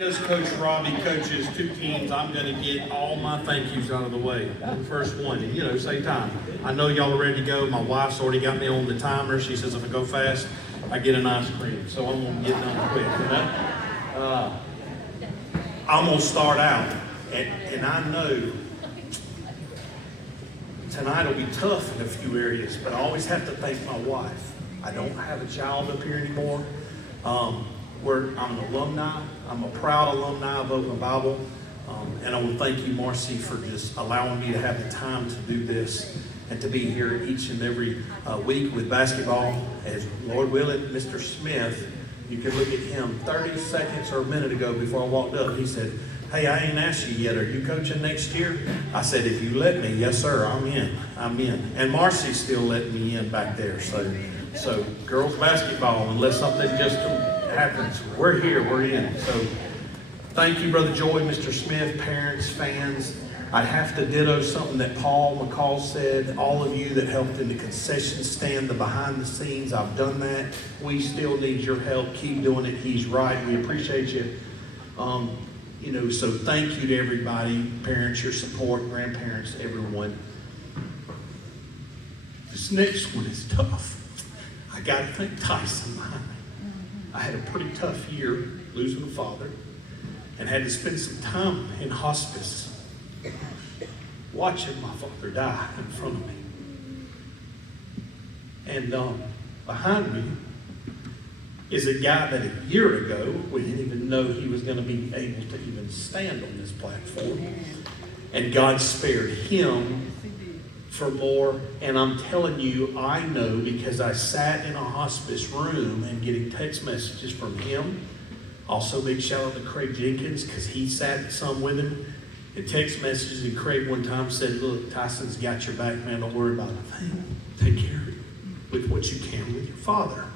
As Coach Robbie coaches two teams, I'm going to get all my thank yous out of the way. The first one, and same time. I know y'all are ready to go. My wife's already got me on the timer. She says if I go fast, I get an ice cream. So I'm going to get done quick. I'm going to start out, and I know tonight will be tough in a few areas, but I always have to thank my wife. I don't have a child up here anymore. I'm an alumni. I'm a proud alumni of Open Bible. And I want to thank you, Marcy, for just allowing me to have the time to do this and to be here each and every week with basketball. As Lord willing, Mr. Smith, you can look at him 30 seconds or a minute ago before I walked up. He said, "Hey, I ain't asked you yet. Are you coaching next year?" I said, "If you let me, yes, sir, I'm in. I'm in." And Marcy's still letting me in back there. So girls basketball, unless something just happens, we're here, we're in. So thank you, Brother Joy, Mr. Smith, parents, fans. I have to ditto something that Paul McCall said. All of you that helped in the concession stand, the behind the scenes, I've done that. We still need your help. Keep doing it. He's right. We appreciate you. So thank you to everybody, parents, your support, grandparents, everyone. This next one is tough. I got to thank Tyson. I had a pretty tough year losing a father and had to spend some time in hospice watching my father die in front of me. And behind me is a guy that a year ago we didn't even know he was going to be able to even stand on this platform. And God spared him for more. And I'm telling you, I know because I sat in a hospice room and getting text messages from him. Also, big shout out to Craig Jenkins because he sat some with him. And text messages, and Craig one time said, "Look, Tyson's got your back, man. Don't worry about a thing. Take care of it with what you can with your father."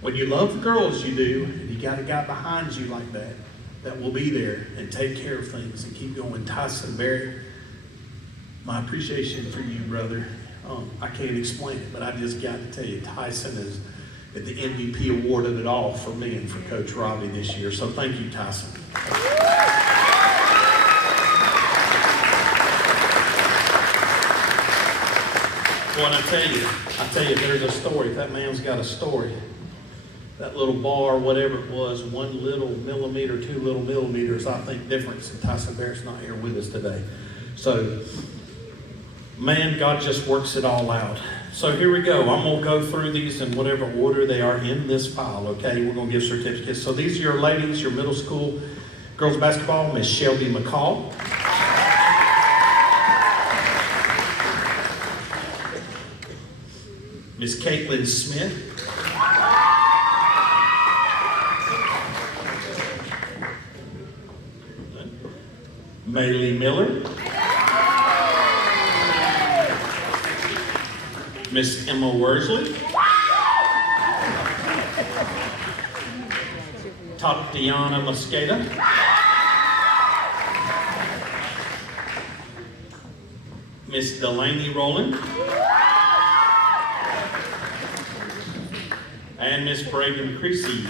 When you love the girls you do, and you got a guy behind you like that will be there and take care of things and keep going. Tyson, Barry, my appreciation for you, brother. I can't explain it, but I just got to tell you, Tyson is at the MVP award of it all for me and for Coach Robbie this year. So thank you, Tyson. Boy, and I tell you, there's a story. That man's got a story. That little bar, whatever it was, 1 little millimeter, 2 little millimeters, I think difference. And Tyson Barrett's not here with us today. So, man, God just works it all out. So here we go. I'm going to go through these in whatever order they are in this file, okay? We're going to give certificates. So these are your ladies, your middle school girls basketball, Miss Shelby McCall. Miss Caitlin Smith. Maylee Miller. Miss Emma Worsley. Tatiana Mosqueda. Miss Delaney Rowland. And Miss Braden Creasy.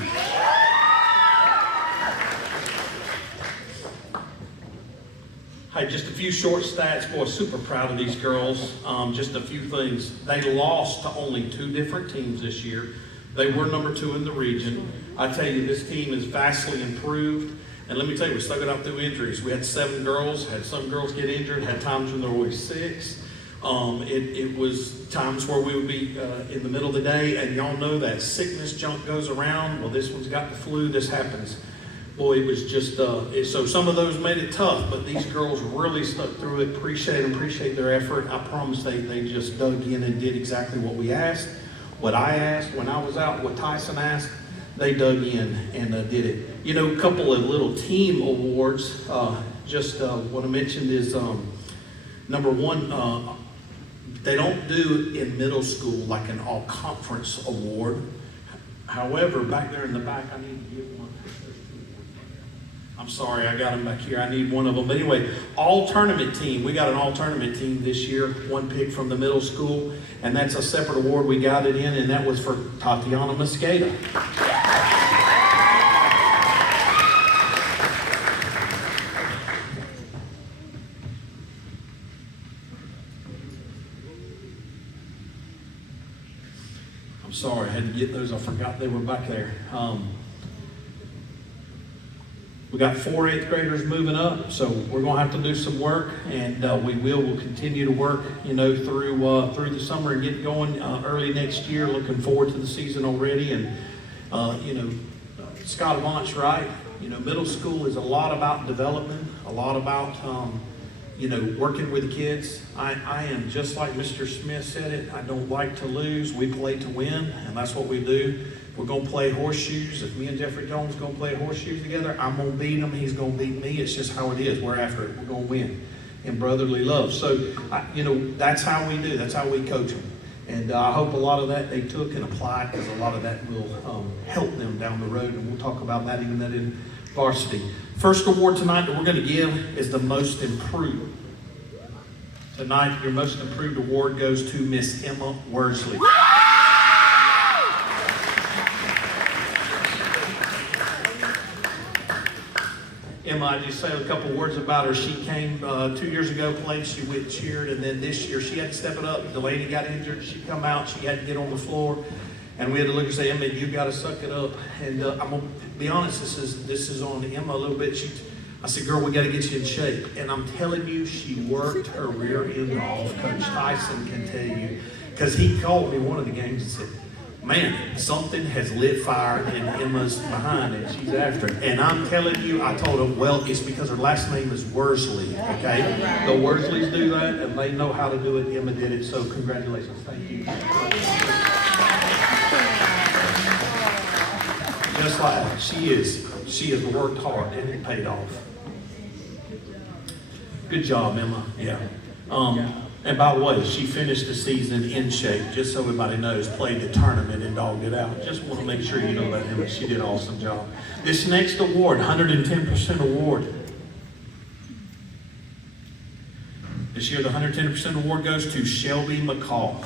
Hey, just a few short stats. Boy, super proud of these girls. Just a few things. They lost to only 2 different teams this year. They were number 2 in the region. I tell you, this team is vastly improved. And let me tell you, we stuck it out through injuries. We had 7 girls, had some girls get injured, had times when there were always 6. It was times where we would be in the middle of the day, and y'all know that sickness junk goes around. Well, this one's got the flu. This happens. Boy, it was just, so some of those made it tough, but these girls really stuck through it. Appreciate their effort. I promise they just dug in and did exactly what we asked, what I asked when I was out, what Tyson asked. They dug in and did it. A couple of little team awards. Just what I mentioned is number one, they don't do in middle school like an all-conference award. However, back there in the back, I need to give one. I'm sorry, I got them back here. I need one of them. But anyway, all-tournament team. We got an all-tournament team this year, 1 pick from the middle school, and that's a separate award we got it in, and that was for Tatiana Mosqueda. Sorry, I had to get those. I forgot they were back there. We got 4 8th graders moving up, so we're going to have to do some work, and we'll continue to work, through the summer and get going early next year. Looking forward to the season already, and Scott Avant's right. Middle school is a lot about development, a lot about working with the kids. I am just like Mr. Smith said it. I don't like to lose. We play to win, and that's what we do. We're going to play horseshoes. If me and Jeffrey Jones are going to play horseshoes together, I'm going to beat him. He's going to beat me. It's just how it is. We're after it. We're going to win in brotherly love. So, that's how we do. That's how we coach them. And I hope a lot of that they took and applied, because a lot of that will help them down the road. And we'll talk about that in Varsity. First award tonight that we're going to give is the most improved. Tonight, your most improved award goes to Miss Emma Worsley. Emma, I just say a couple words about her. She came 2 years ago, played, she went cheered, and then this year she had to step it up. The lady got injured, she come out, she had to get on the floor, and we had to look and say, Emma, you got to suck it up. And I'm gonna be honest, this is on Emma a little bit. I said, girl, we got to get you in shape. And I'm telling you, she worked her rear end off. Coach Tyson can tell you, because he called me one of the games and said, man, something has lit fire in Emma's behind and she's after it. And I'm telling you, I told her, well, it's because her last name is Worsley, okay? The Worsleys do that, and they know how to do it. Emma did it, so congratulations. Thank you. Just like that. She has worked hard, and it paid off. Good job, Emma. Yeah. And by the way, she finished the season in shape, just so everybody knows, played the tournament and dogged it out. Just want to make sure you know that, Emma. She did an awesome job. This next award, 110% award. This year, the 110% award goes to Shelby McCall.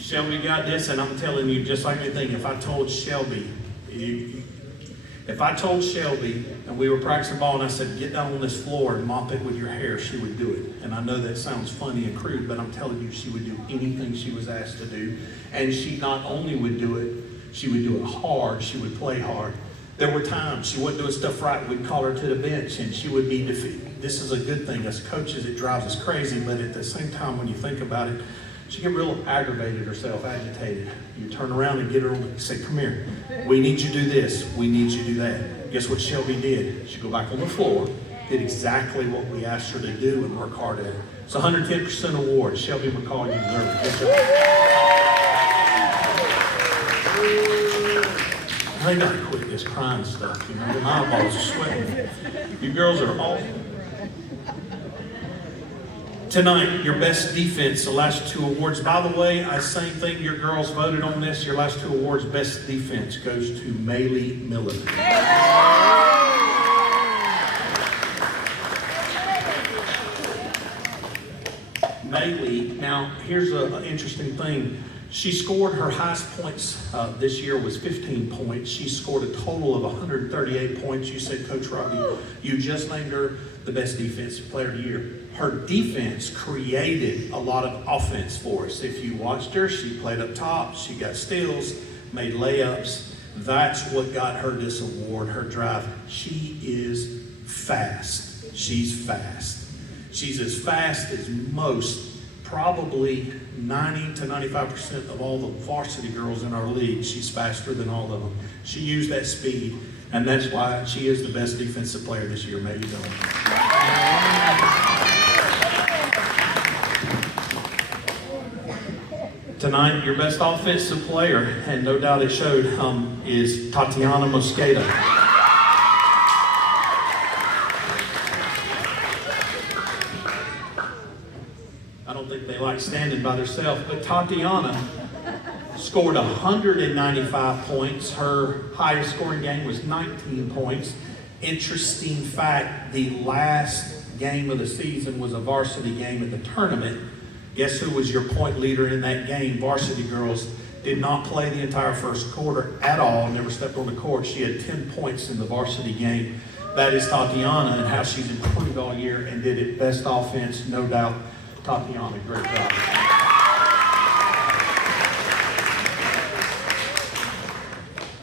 Shelby got this, and I'm telling you, just like anything, if I told Shelby, and we were practicing ball, and I said, get down on this floor and mop it with your hair, she would do it. And I know that sounds funny and crude, but I'm telling you, she would do anything she was asked to do. And she not only would do it, she would do it hard, she would play hard. There were times she wasn't doing stuff right, we'd call her to the bench, and she would be defeated. This is a good thing. As coaches, it drives us crazy, but at the same time, when you think about it, she get real aggravated herself, agitated. You turn around and get her on and say, come here. We need you to do this. We need you to do that. Guess what Shelby did? She go back on the floor, did exactly what we asked her to do, and work hard at it. It's a 110% award. Shelby McCall, you deserve it. Good job. I gotta quit this crying stuff. My eyeballs are sweating. You girls are awesome. Tonight, your best defense, the last 2 awards. By the way, same thing, your girls voted on this. Your last 2 awards, best defense, goes to Maylee Miller. Maylee, now here's an interesting thing. She scored her highest points this year was 15 points. She scored a total of 138 points. You said, Coach Robbie, you just named her the best defensive player of the year. Her defense created a lot of offense for us. If you watched her, she played up top, she got steals, made layups. That's what got her this award, her drive. She is fast. She's fast. She's as fast as most, probably 90 to 95% of all the varsity girls in our league. She's faster than all of them. She used that speed, and that's why she is the best defensive player this year. Maybe Tonight, your best offensive player, and no doubt it showed, is Tatiana Mosqueda. I don't think they like standing by themselves, but Tatiana scored 195 points. Her highest scoring game was 19 points. Interesting fact, the last game of the season was a varsity game at the tournament. Guess who was your point leader in that game? Varsity girls did not play the entire first quarter at all, never stepped on the court. She had 10 points in the varsity game. that is Tatiana, and how she's improved all year and did it best offense, no doubt. Tatiana, great job.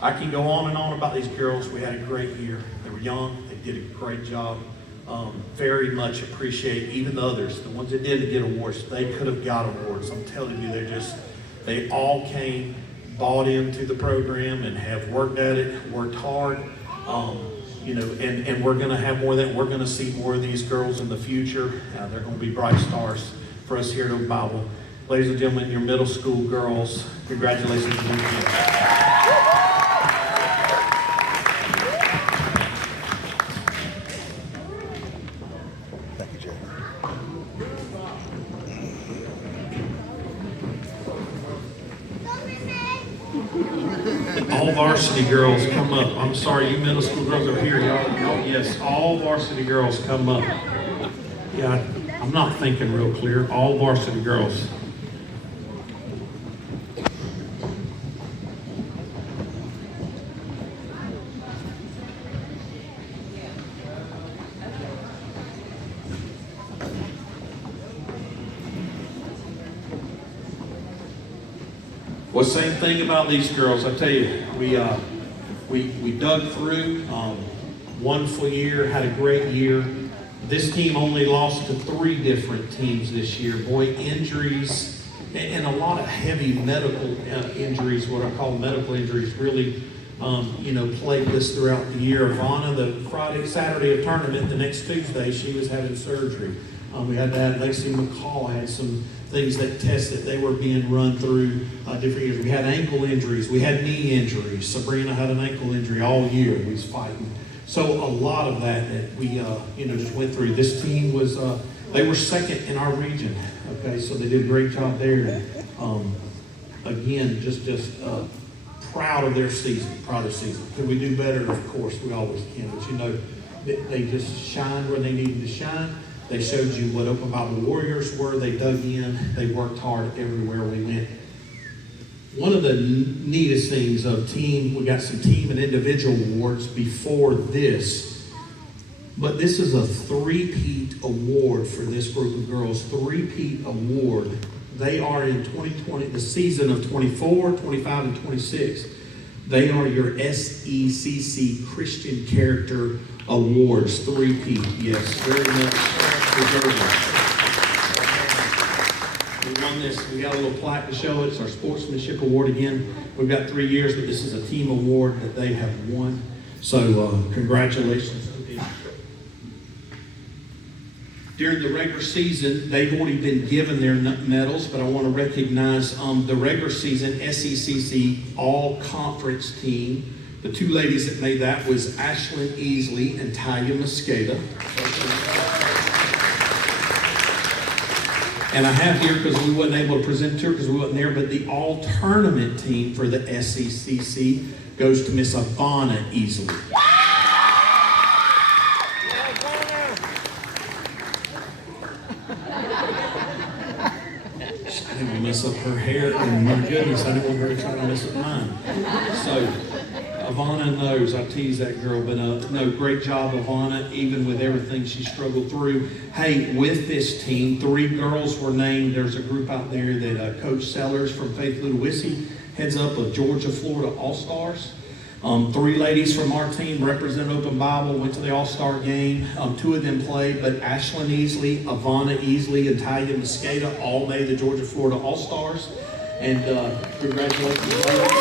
I can go on and on about these girls. We had a great year. They were young. They did a great job. Very much appreciate even the others, the ones that didn't get awards. They could have got awards. I'm telling you, they all came, bought into the program, and have worked at it, worked hard. And we're going to have more of that. We're going to see more of these girls in the future. They're going to be bright stars for us here at Open Bible. Ladies and gentlemen, your middle school girls, congratulations to them. All varsity girls come up. I'm sorry, you middle school girls are here. Y'all, yes, all varsity girls come up. Yeah, I'm not thinking real clear. All varsity girls. Well, same thing about these girls. I tell you, we dug through, wonderful year, had a great year. This team only lost to 3 different teams this year. Boy, injuries and a lot of heavy medical injuries, what I call medical injuries, really plagued us throughout the year. Ivana, the Saturday of tournament, the next Tuesday, she was having surgery. We had to have Lacey McCall had some things that tested. They were being run through different years. We had ankle injuries. We had knee injuries. Sabrina had an ankle injury all year. We was fighting. So a lot of that we just went through. This team was they were second in our region. Okay, so they did a great job there. Again, just proud of their season. Proud of their season. Could we do better? Of course, we always can. But they just shined where they needed to shine. They showed you what Open Bible Warriors were. They dug in. They worked hard everywhere we went. One of the neatest things of team, we got some team and individual awards before this. But this is a 3-peat award for this group of girls. 3-peat award. They are in 2020, the season of 24, 25, and 26. They are your SECC Christian Character Awards. 3-peat. Yes, very much. We won this. We got a little plaque to show it. It's our sportsmanship award again. We've got 3 years, but this is a team award that they have won. So congratulations to them. During the regular season, they've already been given their medals, but I want to recognize the regular season SECC all-conference team. The 2 ladies that made that was Ashlyn Easley and Talia Mosqueda. And I have here, because we wasn't able to present to her because we wasn't there, but the all-tournament team for the SECC goes to Miss Ivana Easley. I didn't want to mess up her hair, and my goodness, I didn't want her to try to mess up mine. So, Ivana knows, I tease that girl, but no, great job, Ivana, even with everything she struggled through. Hey, with this team, 3 girls were named. There's a group out there that Coach Sellers from Faith Ludowici heads up of Georgia, Florida All-Stars. 3 ladies from our team represent Open Bible, went to the All-Star game. 2 of them played, but Ashlyn Easley, Ivana Easley, and Talia Mosqueda all made the Georgia, Florida All-Stars. And congratulations, ladies.